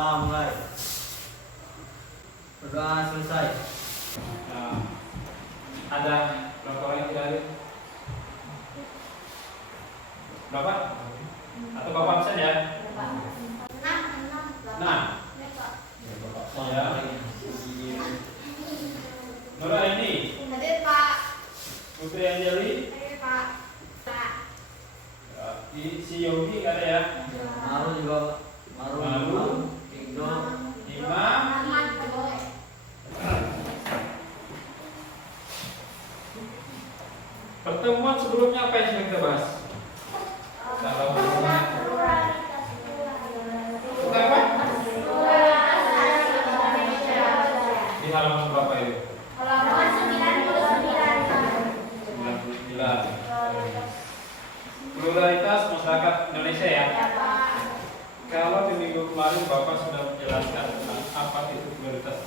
Berdoa mulai. Berdoa selesai. Nah, ada berapa orang yang tidak hadir? Berapa? Atau Bapak absen ya? Nah, ya. Nur Aini, Hadir Pak. Putri Anjali, Hadir Pak. si Yogi ada ya? Maru juga. Maru. Igdo. Imam. Pertemuan sebelumnya apa yang sudah kita bahas? Kalau apa? Di halaman berapa itu? 99. Pluralitas masyarakat Indonesia ya. Kalau di minggu kemarin Bapak sudah menjelaskan tentang apa itu pluralitas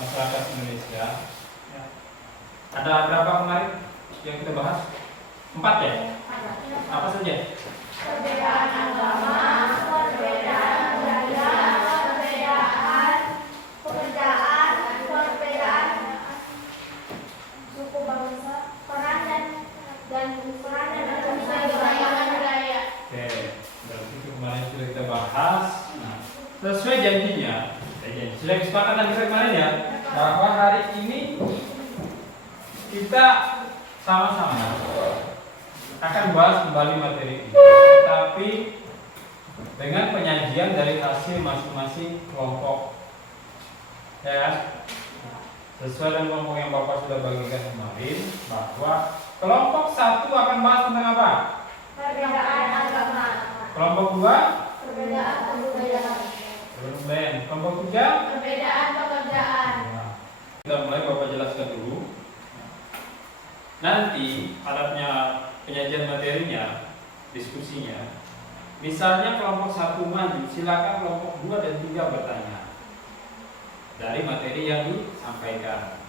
masyarakat Indonesia. Ada berapa kemarin yang kita bahas? 4 ya? Apa saja? Perbedaan agama, perbedaan budaya, perbedaan pekerjaan, perbedaan suku bangsa, peran dan budaya. Oke, berarti itu kemarin sudah kita bahas. Nah, sesuai janjinya, sudah kesepakatan kita kemarin ya, bahwa hari ini kita sama-sama akan bahas kembali materi ini, tapi dengan penyajian dari hasil masing-masing kelompok, ya, sesuai dengan kelompok yang Bapak sudah bagikan kemarin, bahwa kelompok 1 akan bahas tentang apa? Perbedaan agama, Kelompok 2? perbedaan kebudayaan, Kelompok 3? perbedaan pekerjaan. Nah, kita mulai Bapak jelaskan dulu. Nanti alatnya penyajian materinya, diskusinya. Misalnya kelompok 1 maju, silakan kelompok 2 dan 3 bertanya dari materi yang disampaikan.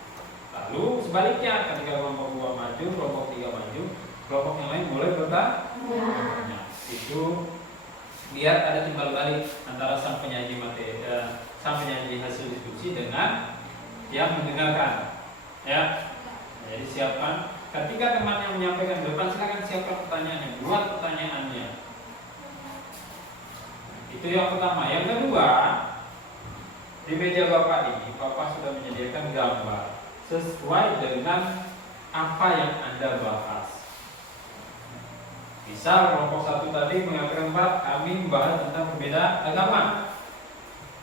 Lalu sebaliknya, ketika kelompok 2 maju, kelompok 3 maju, kelompok yang lain boleh bertanya. Itu biar ada timbal balik antara sang penyaji materi, sang penyaji hasil diskusi dengan yang mendengarkan. Ya, jadi siapkan. Ketika teman yang menyampaikan di depan, silakan siapkan pertanyaannya, buat pertanyaannya. Itu yang pertama. Yang kedua, di meja Bapak ini, Bapak sudah menyediakan gambar sesuai dengan apa yang Anda bahas. Misal kelompok 1 tadi mengatakan Pak, kami membahas tentang perbedaan agama.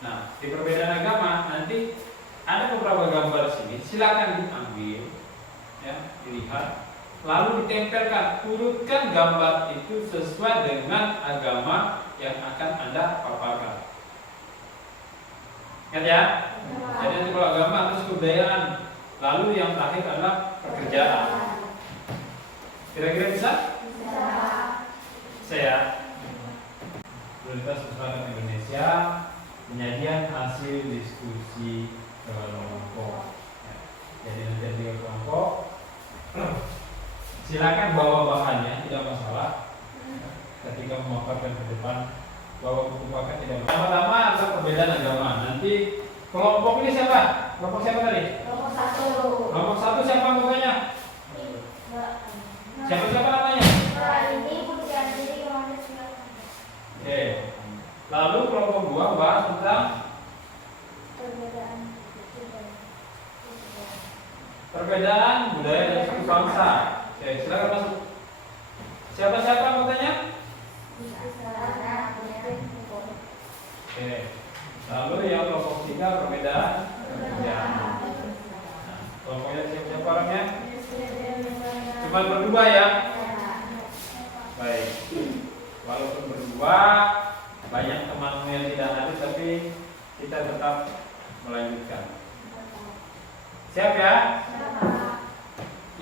Nah, di perbedaan agama nanti ada beberapa gambar sini, silakan diambil, ya, dilihat, lalu ditempelkan, urutkan gambar itu sesuai dengan agama yang akan Anda paparkan. Ingat ya? Jadi nanti kalau agama terus kebudayaan, lalu yang terakhir adalah pekerjaan. Kira-kira bisa? Saya Pluralitas Masyarakat Indonesia, penyajian hasil diskusi kelompok. Ya. Jadi nanti ada 3 kelompok. Silakan bawa bahannya, tidak masalah. Ketika memaparkan ke depan, bawa buku paket tidak masalah. Pertama adalah perbedaan agama. Nanti kelompok ini siapa? Kelompok siapa tadi? Kelompok 1. Kelompok 1 siapa anggotanya? Siapa namanya? Ini Putri Anjali kemarin silakan. Oke. Lalu kelompok 2 bahas tentang perbedaan budaya dan suku bangsa. Oke, silakan masuk. Siapa anggotanya? Oke. Lalu yang kelompok 3 perbedaan pekerjaan. Nah, kelompoknya siapa orangnya? Cuma berdua ya. Baik. Walaupun berdua, banyak temanmu yang tidak hadir, tapi kita tetap melanjutkan. Siap ya?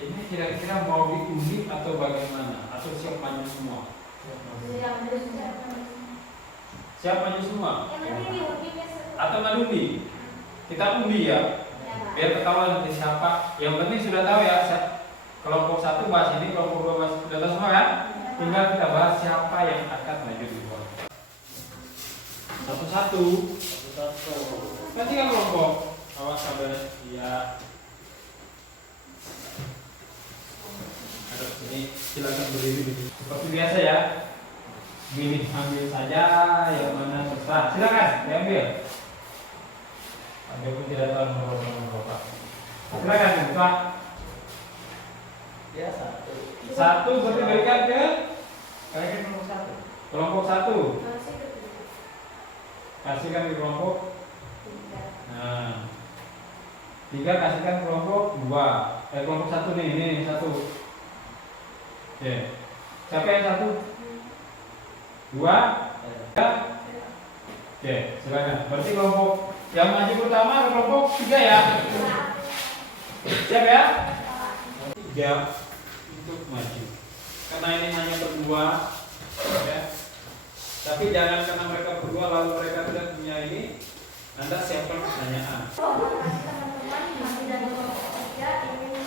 Ini kira-kira mau diundi atau bagaimana? Atau siap maju semua? Siap maju semua? Atau nggak undi? Kita undi ya, biar ketahuan nanti siapa. Yang penting sudah tahu ya, kelompok 1 bahas ini, kelompok 2 bahas, sudah tahu semua kan? Tinggal kita bahas siapa yang akan maju di luar. Satu-satu. Satu-satu. Perhatikan kelompok. Awas kabar. Iya. Ada sini. Silakan berdiri dulu. Seperti biasa ya. Gini, ambil saja yang mana terserah. Silakan, diambil. Ambil pun tidak tahu nomor Bapak. Silakan, Pak. Ya, satu. Satu berarti berikan ke Kayaknya nomor satu. kelompok satu. Masih ketiga. Kasihkan ke kelompok. Tiga. Nah, tiga kasihkan kelompok dua. Kelompok satu nih, ini satu. Oke. Siapa yang satu? Dua. Tiga. Oke, silakan. Berarti kelompok yang maju pertama ke kelompok tiga ya. Siap ya? Tiga untuk maju. Karena ini hanya berdua, ya. Tapi jangan karena mereka berdua lalu mereka tidak punya ini. Anda siapkan pertanyaan. Teman-teman kami dari kelompok 3 ingin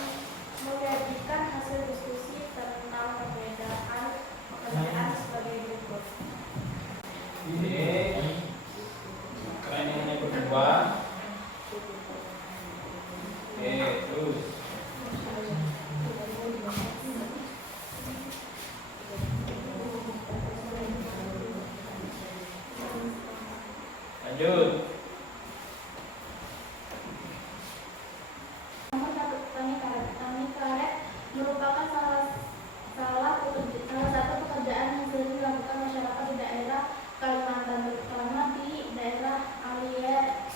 menyajikan hasil diskusi tentang perbedaan pekerjaan sebagai berikut. Ini karena ini hanya berdua. Terus lanjut. Nomor satu, tani karet. Tani karet merupakan salah satu pekerjaan yang sering dilakukan masyarakat di daerah Kalimantan, terutama di daerah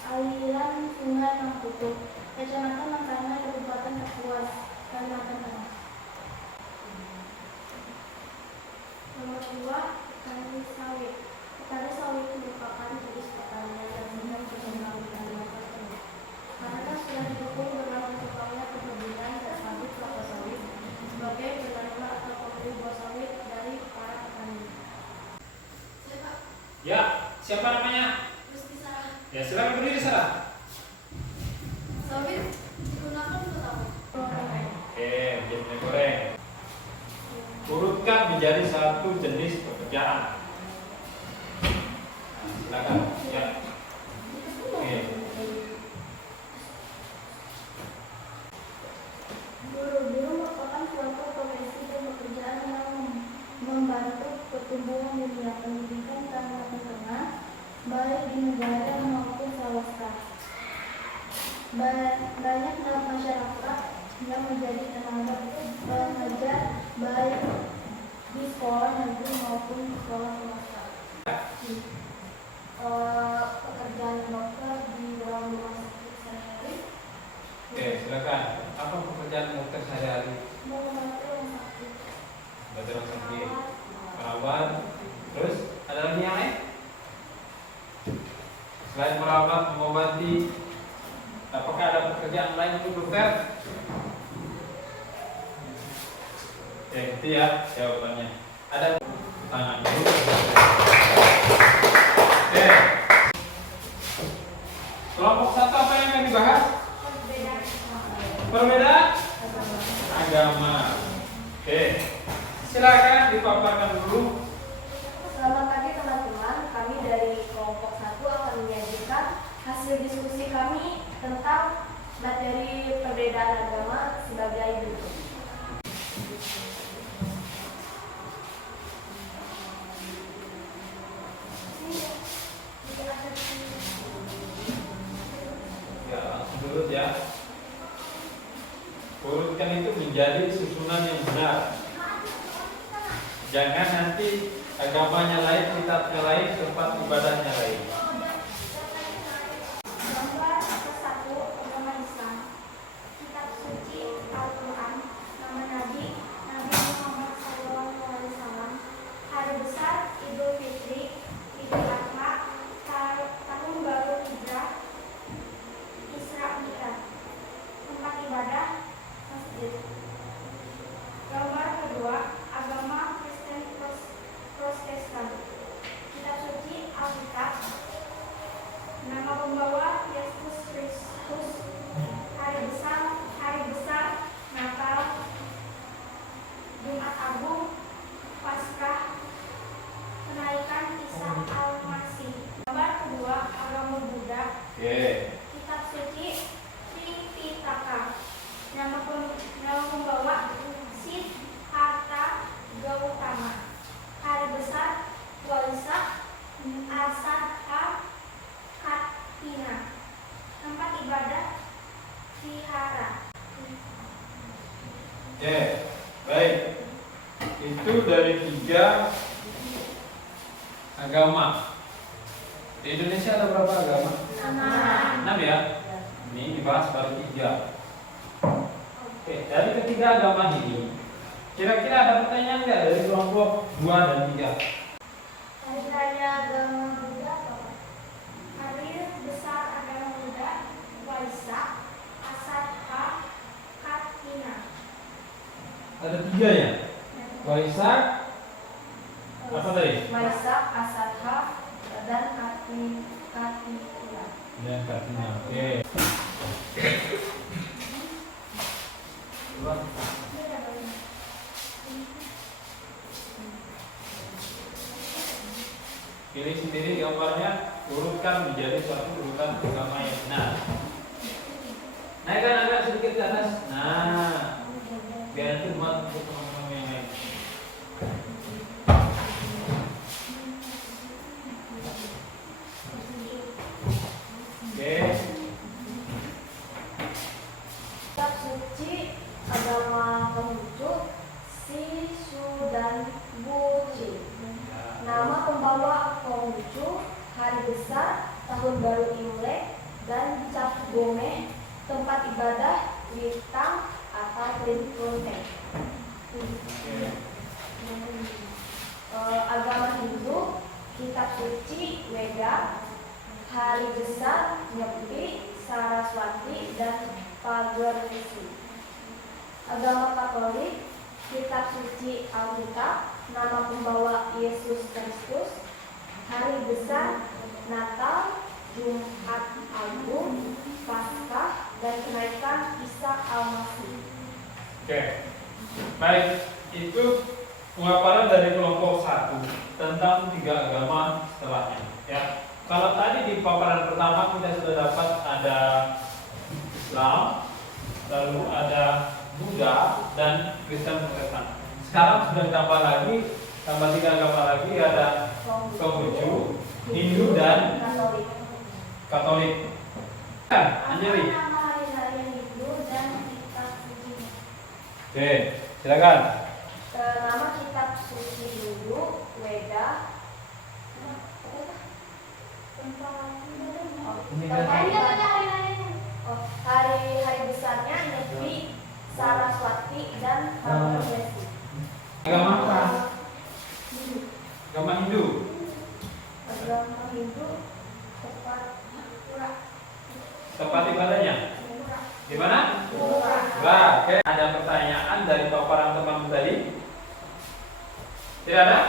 aliran Sungai Mangkukuh, Kecamatan Mangkana, Kabupaten Kapuas, Kalimantan Tengah. Nomor dua, petani sawit. Petani sawit merupakan jenis pertanian yang sedang berkembang di Kalimantan Tengah. Mereka sudah didukung dengan upaya perkebunan dan sawit kelapa sawit sebagai penerima atau pembeli buah sawit dari para petani. Ya, siapa namanya? Ya, silakan berdiri Sarah. Sawit digunakan untuk apa? Oke, jadi goreng. Urutkan menjadi satu jenis pekerjaan. Nah, silakan. Ya. Oke. Buru-buru merupakan suatu profesi dan pekerjaan yang membantu pertumbuhan dunia pendidikan Kalimantan Tengah, baik di negara maupun swasta. Banyak masyarakat yang menjadi tenaga pengajar baik di sekolah negeri maupun di sekolah swasta. Pekerjaan dokter di dalam rumah sakit sehari-hari, Oke, silakan. Apa pekerjaan dokter sehari-hari? mengobati orang sakit, Dokter sakit, merawat. Terus ada lagi yang lain? Selain merawat, mengobati, apakah ada pekerjaan lain untuk dokter? Ya, itu ya jawabannya. Ada tangan dulu. Oke. Kelompok satu apa yang akan dibahas? Perbedaan agama. Oke. Silakan dipaparkan dulu. Selamat pagi teman-teman, kami dari kelompok 1 akan menyajikan hasil diskusi kami tentang materi perbedaan agama sebagai berikut. Ya, langsung urut ya. Urutkan itu menjadi susunan yang benar. Jangan nanti agamanya lain, kitabnya lain, tempat ibadahnya lain. Nomor 1, agama Islam. Kitab suci Al-Quran, nama Nabi Muhammad SAW, hari besar Idul Fitri, Idul Adha, tahun baru Hijrah, Isra Mi'raj, tempat ibadah masjid. Nomor kedua, agama Kristen Protestan. Kitab suci Alkitab, Vihara. Oke, baik. Itu dari 3 agama. Di Indonesia ada berapa agama? 6 ya? Ini dibahas baru 3. Oke, dari ketiga agama ini, kira-kira ada pertanyaan nggak dari kelompok 2 dan 3? Hari Raya Agama Buddha apa? Hari Besar Agama Buddha, Waisak, Asadha, Katina. Ada 3 ya? Waisak, apa tadi? Waisak, Asadha, dan Katina. Dan Katina. Oke. Pilih sendiri gambarnya, urutkan menjadi suatu urutan agama yang benar. Naikkan agak sedikit ke atas. Nah, biar nanti muat untuk teman-teman yang lain. Oke. Kitab suci agama Konghucu, Sisu dan Buci. Nama pembawa Konghucu, hari besar, tahun baru Imlek, dan Cap Gome, tempat ibadah, Witang atau Trinkunte. Agama Hindu, kitab suci Weda, hari besar Nyepi, Saraswati, dan Pagerisi. Agama Katolik, kitab suci Alkitab, nama pembawa Yesus Kristus, hari besar Natal, Jumat Agung, Paskah, dan kenaikan Isa Al-Masih. Oke. Baik, itu pemaparan dari kelompok 1 tentang 3 agama setelahnya. Ya. Kalau tadi di paparan pertama kita sudah dapat ada Islam, lalu ada Buddha dan Kristen Protestan. Sekarang sudah tambah 3 agama lagi, ada Konghucu, Hindu dan Katolik. Anjali. Apa nama hari-hari Hindu dan kitab suci? Oke, silakan. Nama kitab suci Hindu Weda. Hari besarnya Nyepi, Saraswati, dan Pagerisi. Agama apa? Agama Hindu. Agama Hindu Tempat ibadahnya di mana? Wah, oke. Ada pertanyaan dari paparan teman tadi? Tidak ada?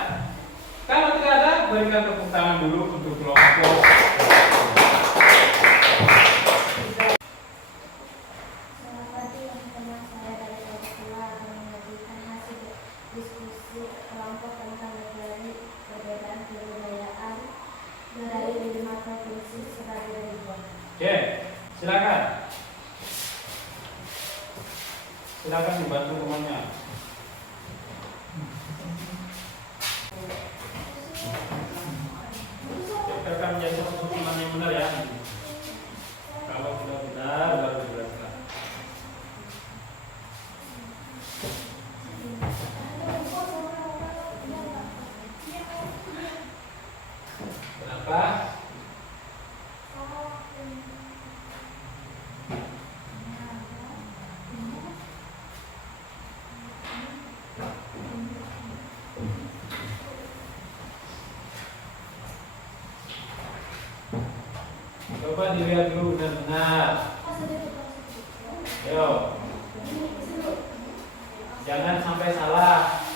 Kalau tidak ada, berikan tepuk tangan dulu untuk kelompok. Selamat pagi teman-teman, saya dari kelompok 2 akan menyajikan hasil diskusi kelompok tentang perbedaan kebudayaan dari 5 provinsi sebagai berikut. Oke, silakan. Silakan dibantu temannya. Cekkan menjadi teman yang benar ya. Kalau sudah benar, baru dijelaskan. Kenapa? Coba dilihat dulu benar-benar. Yo, jangan sampai salah.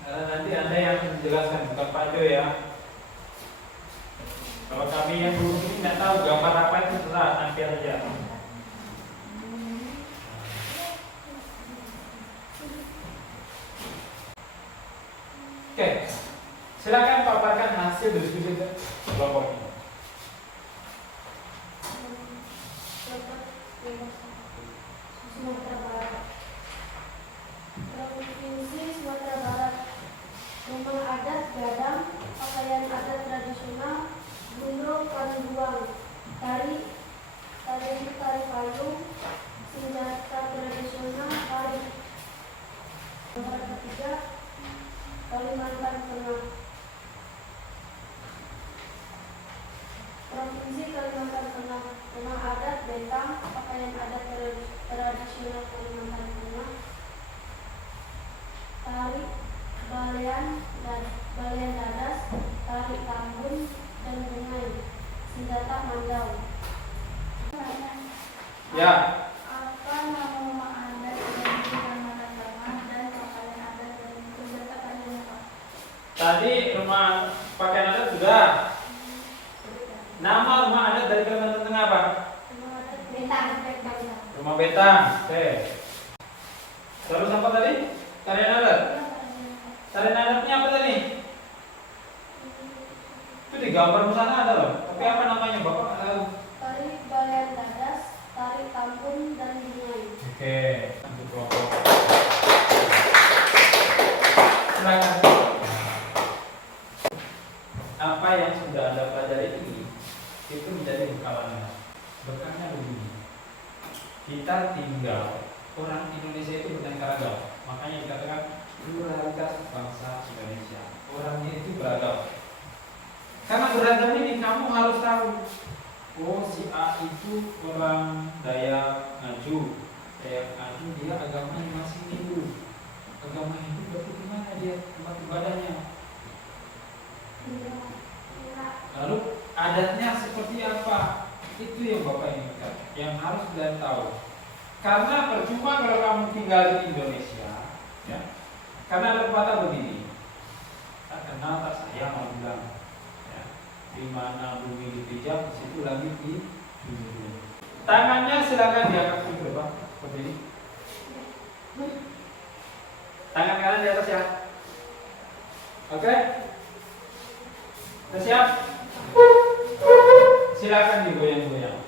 Karena nanti Anda yang menjelaskan, bukan Pak Jo ya. Kalau kami yang dulu ini nggak tahu gambar apa itu, terserah nanti aja. Oke, silakan paparkan hasil diskusi kelompok ini. Sumatera Barat. Provinsi Sumatera Barat. Rumah adat, gadang, pakaian adat tradisional, gunung, beruang, tari payung, senjata tradisional, tari. Nomor ketiga, Kalimantan Tengah. Provinsi Kalimantan Tengah, rumah adat Betang, pakaian adat tradisional Kalimantan Tengah, tari balean dadas, tari tambun, dan bungai, senjata mandau. Ya. Apa nama rumah adat dari Kalimantan Tengah dan pakaian adat dari senjata Kalimantan? Tadi rumah pakaian adat sudah. Nama rumah adat dari Kalimantan Tengah apa? Rumah adat Betang. Rumah Betang. Oke. Terus apa tadi? Tarian adat. Tarian adatnya apa tadi? Itu di gambar sana ada loh. Tapi apa namanya Bapak? Tari balean dadas, tari tambun, dan bungai. Oke. Untuk kelompok. Silakan. Apa yang sudah Anda pelajari ini itu menjadi bekalannya. Bekalnya begini. Kita tinggal, orang Indonesia itu beraneka ragam. Makanya dikatakan pluralitas bangsa Indonesia. Orangnya itu beragam. Karena beragam ini kamu harus tahu. Oh, si A itu orang Dayak Ngaju. Dayak Ngaju dia agamanya masih Hindu. Agama Hindu berarti gimana dia tempat ibadahnya? Lalu adatnya seperti apa? Itu yang Bapak inginkan, yang harus kalian tahu. Karena percuma kalau kamu tinggal di Indonesia, ya. Karena ada pepatah begini, tak kenal tak sayang orang bilang, ya. Di mana bumi dipijak, di situ langit dijunjung. Tangannya silakan diangkat ke depan, seperti ini. Tangan kanan di atas ya. Oke? Sudah siap? Silakan digoyang-goyang.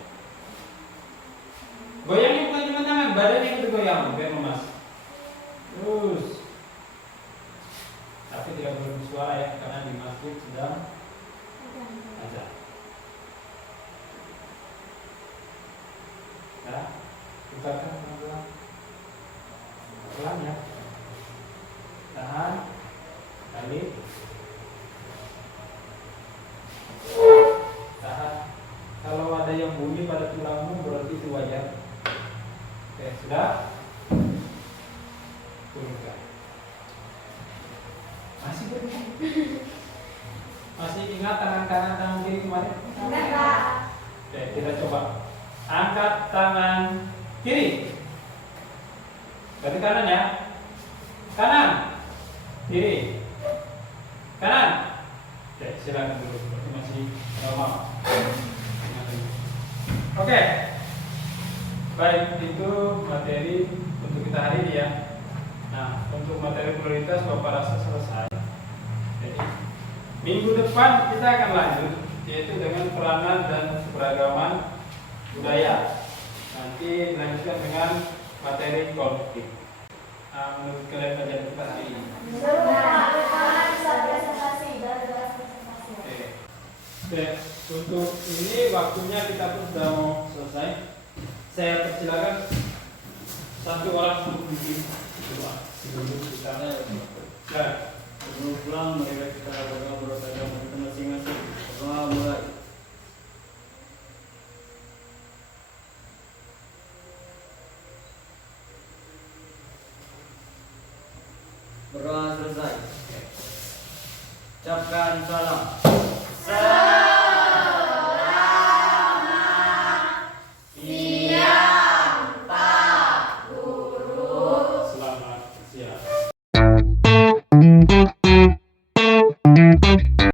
Goyangnya bukan cuma tangan, badannya yang bergoyang, biar lemas. Terus. Tapi tidak boleh bersuara ya, karena di masjid sedang azan. Ya, putarkan pelan-pelan. Pelan ya. Tahan. Balik. Tahan. Kalau ada yang bunyi pada tulangmu berarti itu wajar. Oke, sudah? Turunkan. Masih bunyi? Masih ingat tangan kanan, tangan kiri kemarin? Enggak. Oke, kita coba. Angkat tangan kiri. Berarti kanan ya. Kanan. Kiri. Kanan. Oke, silakan dulu. Berarti masih normal. Oke. Baik, itu materi untuk kita hari ini ya. Nah, untuk materi prioritas Bapak rasa selesai. Jadi, minggu depan kita akan lanjut, yaitu dengan peranan dan keberagaman budaya. Nanti dilanjutkan dengan materi konflik. Nah, menurut kalian pelajaran kita hari ini? Oke, untuk ini waktunya kita pun sudah mau selesai. Saya persilakan satu orang untuk bikin doa sebelum kita. Ya. Sebelum pulang, mari kita berdoa kita masing-masing. Doa mulai. Berdoa selesai. Ucapkan salam.